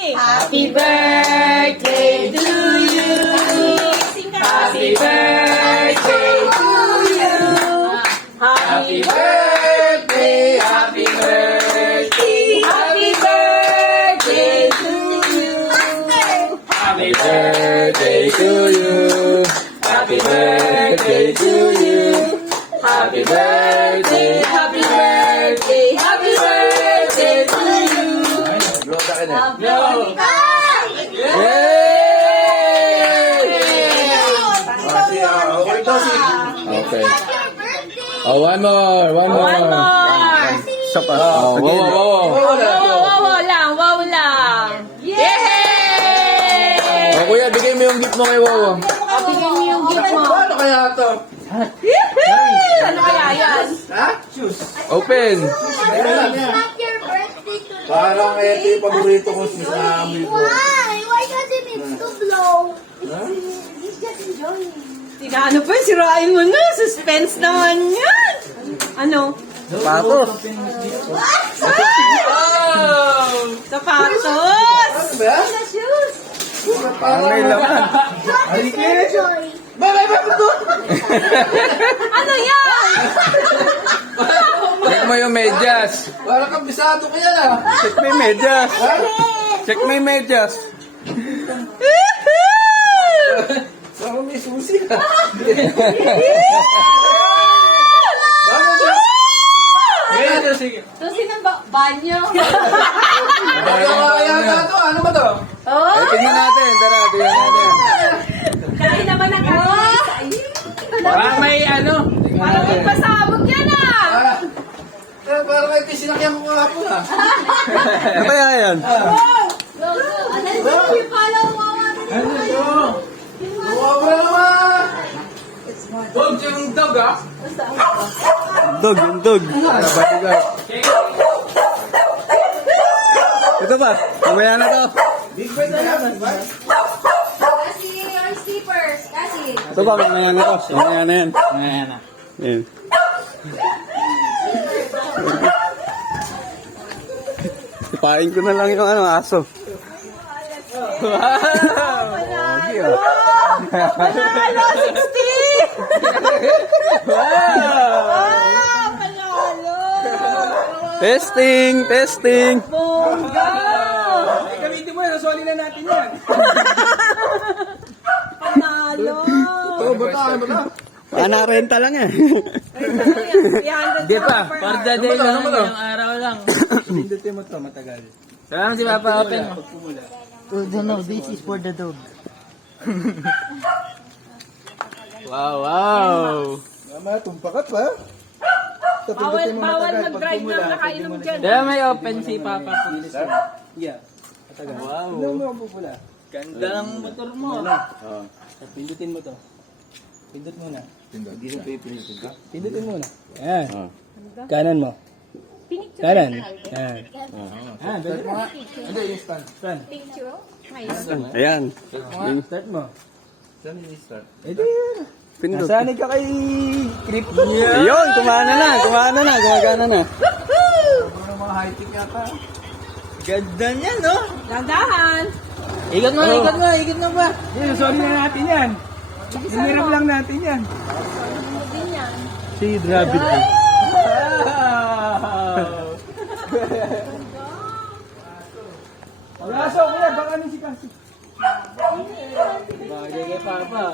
sing. Happy birthday to you. Happy birthday to you. Happy birthday, happy birthday, happy birthday to you. Happy birthday to you. Happy birthday to you. Happy birthday, happy birthday, happy birthday to you. Okay. Oh, one more. One more. Isa pa. Oh, wow. Wow lang. Yay! Oh, kuya, bigay mo yung gift mo kay Wow. Bigyan mo yung gift mo. Ano kaya ito? Ano kaya yan? Ha? Shoes. Open. Parang ito yung paborito ko sa amoy ko. Why does it need to blow? He's just enjoying. Ano pa, sirain mo na. Suspense naman yan. Ano? Patos. Sapatos. Ano ba yan? The shoes. Ang may laman. Enjoy. Ano yan? Check mo yung medyas. Parang kabisado ko yan ah. Check mo yung medyas. Check mo yung medyas. Parang may susi ah. Susi ng banyo. Kaya na ito. Ano ba ito? Oh, Ay, tingnan natin. Tara, tingnan natin. dahil naman ang Parang may ano. Parang may pasabog yan ah. Parang may sinakyan ko kahapon ah. Ano kaya yan? You follow Mama. Wala naman. Dog yung dog ah. Dog, yung dog. Bodyguard. Ito ba? Mamaya na to. Big bite na yan. Kasi your slippers. Kasi. Ito ba? Mamaya na to. Mamaya na yan. Mamaya na. Yan. Ipain ko na lang yung ano, aso. Wow! Okay, oh. Panalo, 60! Panalo! Testing! Bongga! Gamitin mo yan. Nasoli na natin yan. Panalo! Ito ba ito? Ano ba ito? Renta lang eh. Di pa, parda day lang, Ano ba ito? ilang araw lang. Pindutin mo ito. Matagal. Kailangan si Papa open mo. Oh, no, this is for the dog. Wow! Mama, tumpakat ba? Bawal mag-drive na nakainom dyan. Kaya may open si Papa po. Yeah. Wow! Ano mo ang pupula? Ganda ng motor mo. Pindutin mo to. Pindut muna. Hindi na pindutin ka? Pindutin muna. Yan. Kanan mo. Kanan. Yan. Dali mo nga. Hindi, yung stand. Stand. Ayan. Start mo. Saan yung start? Ito Pindot. Nasanay ka kay Crypto. Ayun, kumana na. Gumagana na. Ano mga high-tech yata? Ganda niya, no? Dandahan! Ikot mo ba? Yan, sorry na natin yan. Hiniram lang natin yan. Si Rabbit. Wala sa kuya, baka ano si Kasi. Bagay kay Papa.